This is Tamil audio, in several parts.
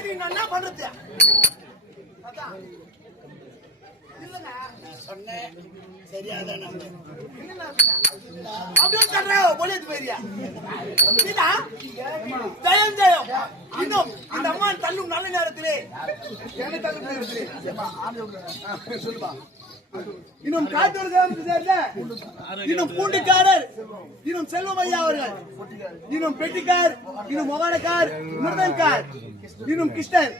சரி நான் என்ன பண்றது? இல்லங்க சொன்னேன் சரியாதான் அப்படியே தர்ற போலீஸ் போயிரியா ஜெயம் ஜெயம். இன்னும் இந்த அம்மா தள்ளும் நல்ல நேரத்திலே என்ன தள்ளும் நேரத்திலே சொல்லுவா. இன்னும் காட்டூர் கிராமத்தை சேர்ந்த இன்னும் பூண்டிக்காரர், இன்னும் செல்வம் ஐயா அவர்கள், இன்னும் பெட்டிக்கார், இன்னும் மொகாடக்கார், முருகன்கார், இன்னும் கிருஷ்ணன்,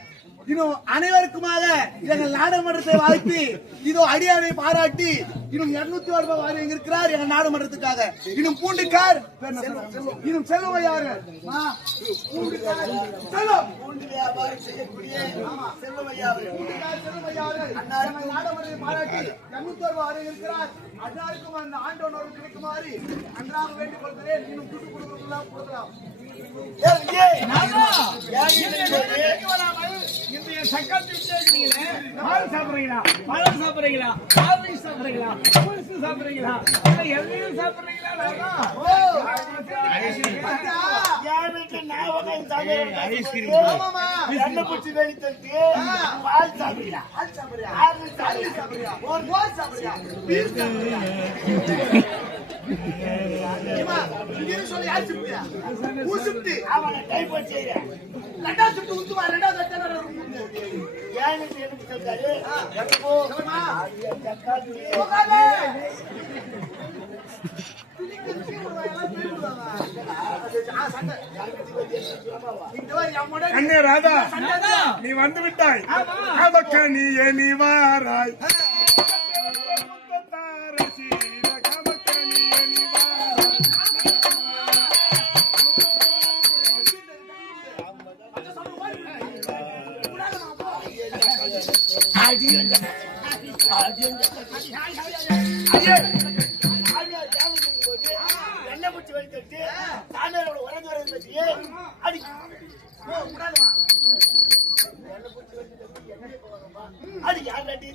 இன்னும் அனைவருக்குமாக எங்கள் நாடாளுமன்றத்தை வாழ்த்தி இதோ அடியாரை பாராட்டி இன்னும் 200 ரூபாய் வாரி இருக்கிறார் எங்கள் நாடாளுமன்றத்துக்காக. இன்னும் பூண்டிக்கார், இன்னும் செல்வம் ஐயா அவர்கள், செல்வம் பூண்டி வியாபாரம் செய்யக்கூடிய செல்வம் ஐயா அவர்கள், செல்வம் ஐயா அவர்கள் எங்கள் நாடாளுமன்றத்தை பாராட்டி 200 ரூபாய் வாரி இருக்கிறார். அன்னாருக்கும் அந்த ஆண்டோனோடு கிடைக்குமாறு அன்றாக வேண்டிக் கொள்கிறேன். இன்னும் துட்டு கொடுக்கலாம். பால் சாப்பிடுறீங்களா, பழம் சாப்பிடுறீங்களா, ஆரஞ்சு சாப்பிடுறீங்களா, புளிச்சு சாப்பிடுறீங்களா, எதையும் சாப்பிடுறீங்களா? எண்ணெய் பூச்சி வெளித்தற்கு பால் சாப்பிடுறீங்களா, ஆரஞ்சு சாப்பிடுறீங்களா, ஒரு பால் சாப்பிடுறீங்களா, பீர் சாப்பிடுறீங்களா? சொல்லி யார் சுப்பியா ஊசுட்டு அவனை டைப் செய்யறேன். ரெண்டாவது சுட்டு ஊத்துவா, ரெண்டாவது ஏன் எனக்கு சொல்றாரு அண்ணே ராதா, நீ வந்து விட்டாய். கமக்கனி நீ வாராய். என்ன பிடிச்சி வெளித்தட்டு சாமியாரோட உறந்து வரது பற்றி அடி அடி யாரடி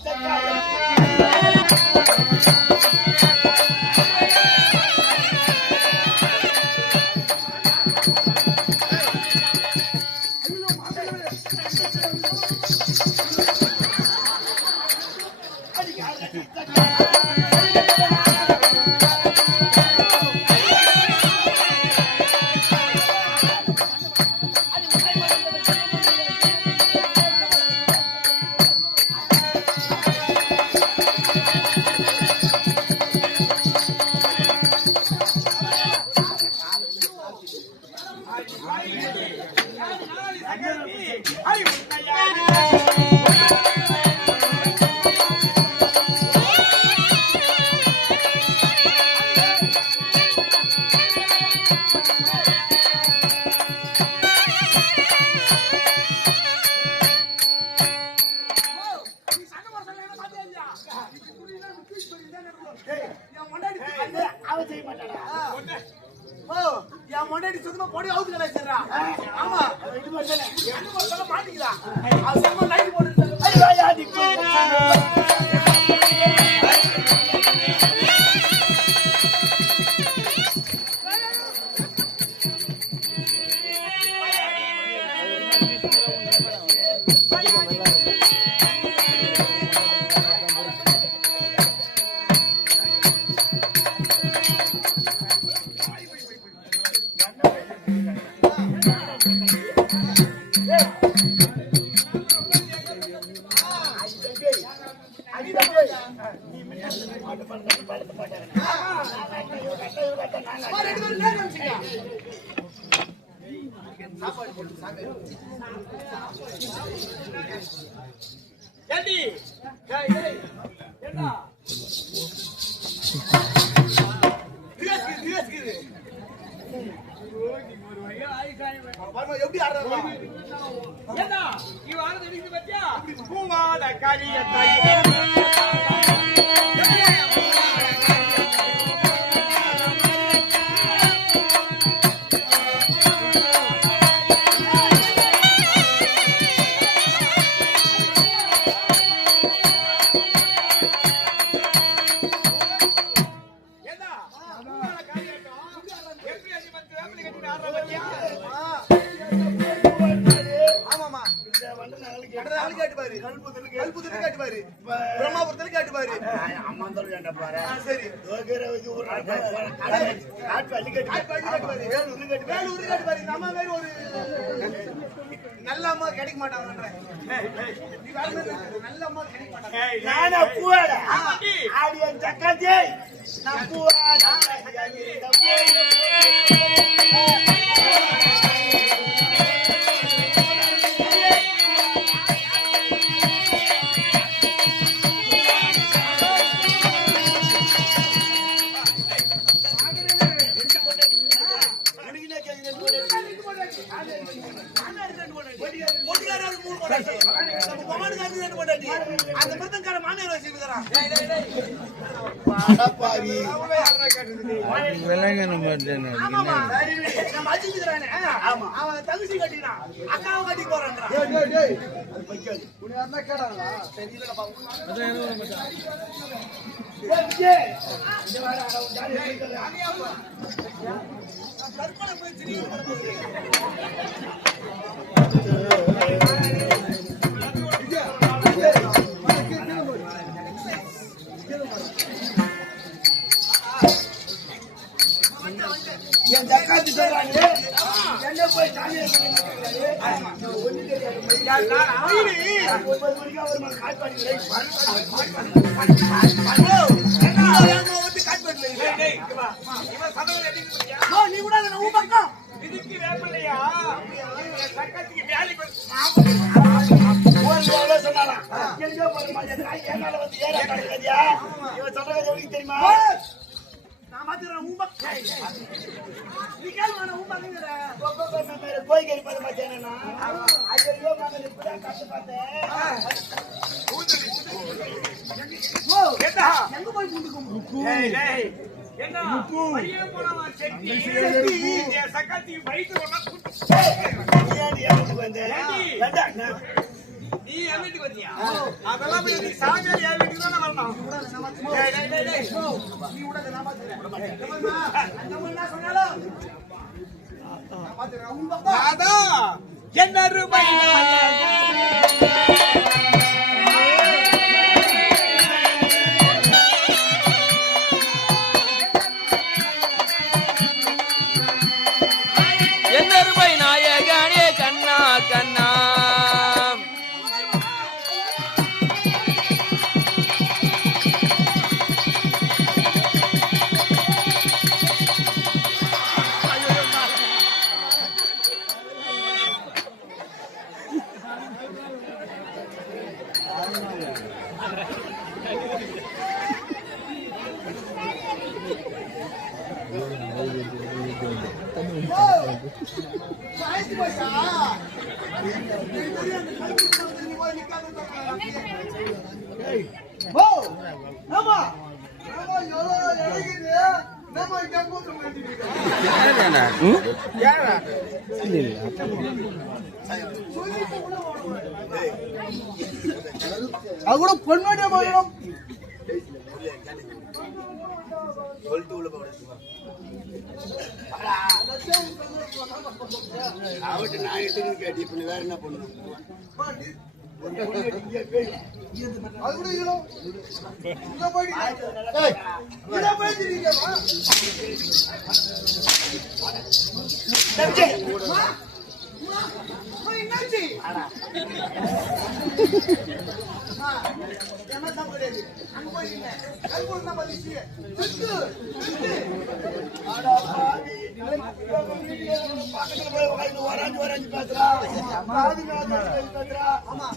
முன்னாடி சுத்தமா பொடி அவுத்து கிடைச்சிடறா. ஆமா மாட்டிக்கிறா லைட் போட்டு எப்படி ஆடுறா பூவாத காரியத்தை கடதாலும் கேட்டுப்பாரு, கல்புத்தூர்ல கேட்டுப்பாரு, பிரம்மாபுரத்துல கேட்டுப்பாரு. அம்மா சொல்ல பாரு. சரி, வேலூர்ல கேட்டுப்பாரு. இந்த அம்மா மாதிரி ஒரு நல்ல அம்மா கிடைக்க மாட்டாங்க. நல்ல அம்மா கிடைக்க மாட்டாங்க. நானா பூவாட ஆடிய சக்கரத்தி நான் பூவாட அந்த மிருதங்கார மாமியார் வச்சிருக்கிறான். அவன் தகுசி கட்டினான், அக்காவை கட்டி போறான்றான். கற்பனை போய் என் ஜக்காத்து சொல்றாங்க என்ன போய் சாமியை நீ கூட உன் பக்கம் இதுக்கு வேப்பில்லையா சக்கத்துக்கு வேலைக்கு சொன்னாரா எங்கோ போற என்னால வந்து ஏற கிடைக்காதியா இவன் சொல்றது எவ்வளவு தெரியுமா நான் மாத்திரம் உன் பக்கம் நீ கேள்வான உன் பக்கம் போய் கேட்பது மாட்டேனா ஐயோ நான் இப்பதான் கஷ்ட பார்த்தேன் எங்க போய் குண்டுக்கும் என்ன பைய போனவா செட்டி சக்கத்தி வயிற்று ஒண்ணா நீ என் வீட்டுக்கு வந்தியா அதெல்லாம் போய் நீ சாமியார் என் வீட்டுக்கு தானே வரணும் நீ கூட நான் சொன்னாலும் உன் பக்கம் அதான் என்ன ரூபாய் என்னருமை நாயகனே கண்ணா கண்ணா அது கூட பொன்மாட்டியா போயிடும். அவட்டு நான் எடுத்து கேட்டு இப்ப வேற என்ன பண்ணுவேன் அது கூட இரும். இங்க போயிட்டு இங்க போயிட்டு இருக்கேமா என்னாச்சு என்ன தான் கிடையாது. அங்க போயிட்டீங்க கல்பூர் தான் பதிச்சு பக்கத்துல போய் உட்காந்து வராஞ்சு பேசுறா பேசுறா ஆமா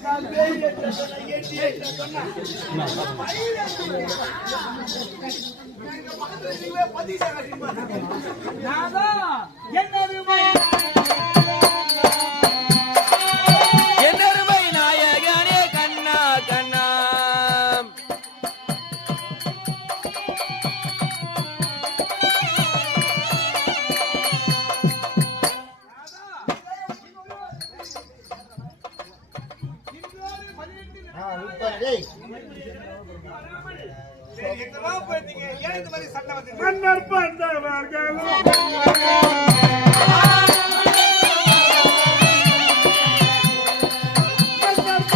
என்னருமை நாயகனே கண்ணா கண்ணா எங்கெல்லாம் போயிருந்தீங்க ஏன் இந்த மாதிரி சண்டை வந்து மன்னர் பந்தவர்கள் மன்னர்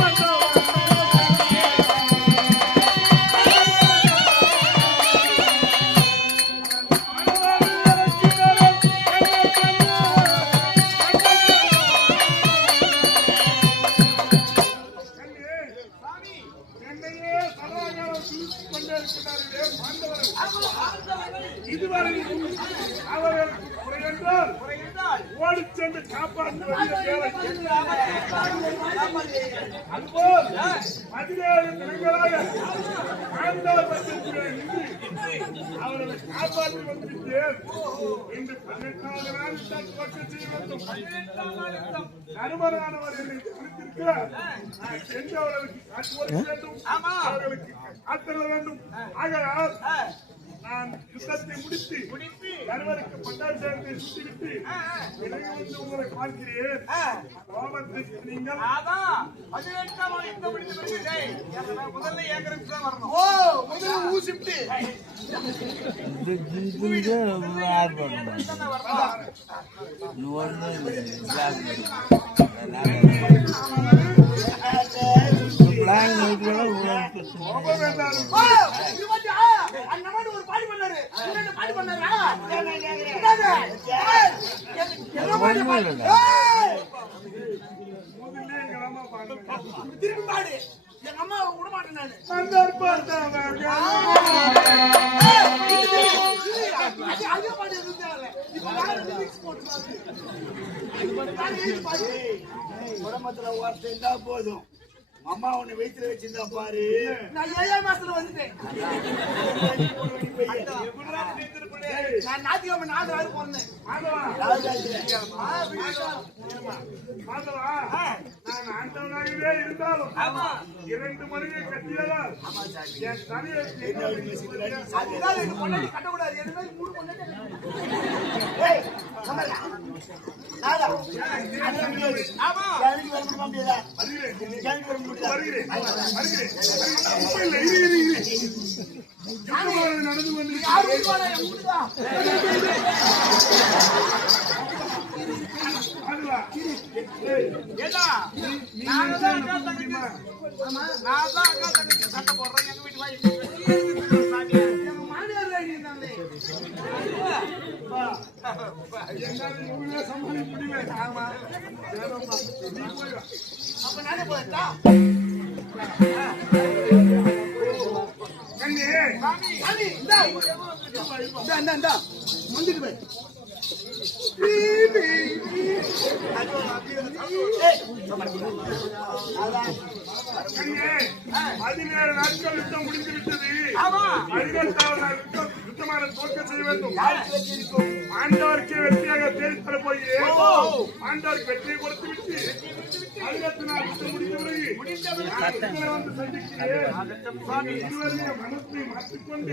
காப்பாற்ற அதுபோல் 17 தினங்களாக ஆண்டாள் பற்றிய அவர்களை காப்பாற்றி வந்திருக்கிறேன். இன்று 18வது நாள் துவக்க செய்ய வேண்டும். நறுமணானவர் என்னை குறித்திருக்கிறார். நான் சென்று அவர்களுக்கு காட்டுவதற்கு வேண்டும், அவர்களுக்கு காத்தல வேண்டும். ஆகையால் நான் யுத்தத்தை முடித்து கணவருக்கு பட்டாபிஷேகத்தை சுட்டிவிட்டு பிறகு வந்து உங்களை பார்க்கிறேன். கோபத்துக்கு நீங்கள் முதல்ல ஏக்கருக்கு தான் வரணும். ஓ முதல்ல ஊசிட்டு கோபம் வேண்டாம். அந்த மாதிரி ஒரு பாடி பண்ணாரு பாடி பண்ணாரா முதல்ல எங்க அம்மா பாருங்க. திருப்பி பாடு எங்க அம்மா விட மாட்டேன் நானு அதே பாடு இருந்தாங்க உடம்பத்துல வார்த்தை இருந்தா போதும். அம்மா உன்னை வயிற்றுல வச்சிருந்தா பாரு. நான் 7ஆம் மாசத்துல வந்துட்டேன். நான் ஞாயிற்றுக்கிழமை 4 ஆறு போறேன். நான் ஆண்டவனாகவே இருந்தாலும் 2 மணியை கட்டியதால் என் தலையை அதுதான் எனக்கு பொண்டாட்டி கட்டக்கூடாது. என்ன மாதிரி 3 பொண்டாட்டி நடந்து கொண்டு சட்டை போடுறேன் எங்க வீட்டு வாய் சமாளிக்க முடியல. அப்ப நானே போயிட்டா கண்ணே வந்துட்டு போய் 17 நாட்கள் யுத்தம் முடிந்து விட்டது. 18வது நாள் யுத்தமான தோற்க செய்ய வேண்டும். ஆண்டவருக்கு வெற்றியாக தேடித்தர போகிறேன். ஆண்டவருக்கு வெற்றியை கொடுத்து விட்டு 18 நாள் யுத்தம் முடிந்த பிறகு வந்து சந்திக்கிறேன். இருவரையும் மனத்தை மாற்றிக்கொண்டு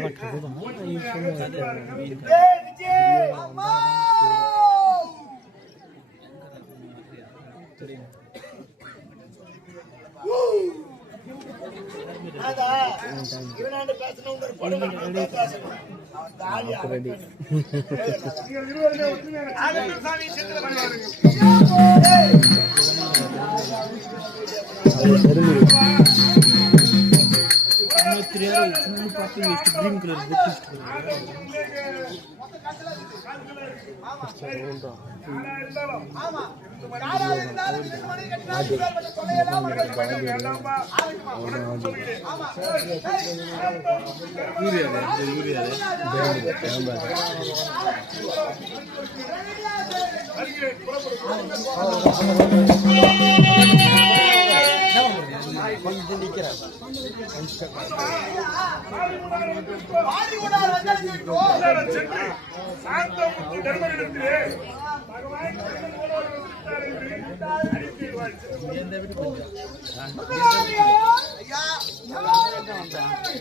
இவனாண்டு பேசணும் பேசணும்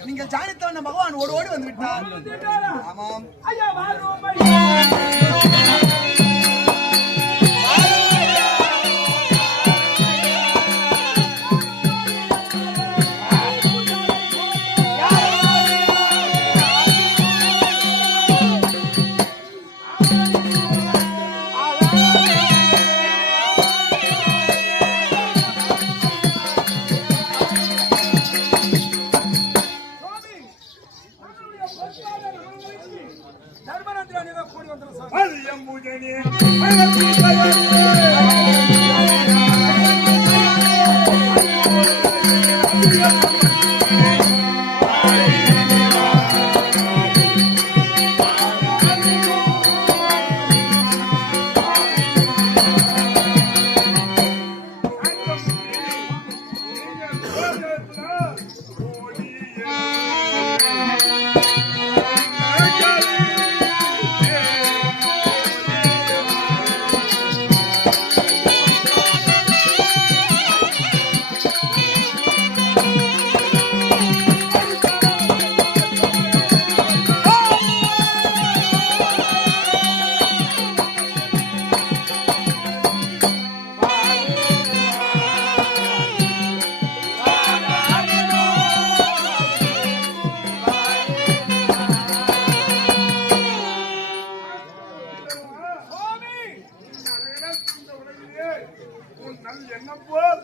நீங்கள் ஜானித்தவன பகவான் ஓடி ஓடி வந்து விட்டார். ஆமாம் பூஜை நல்ல எண்ணம் போல்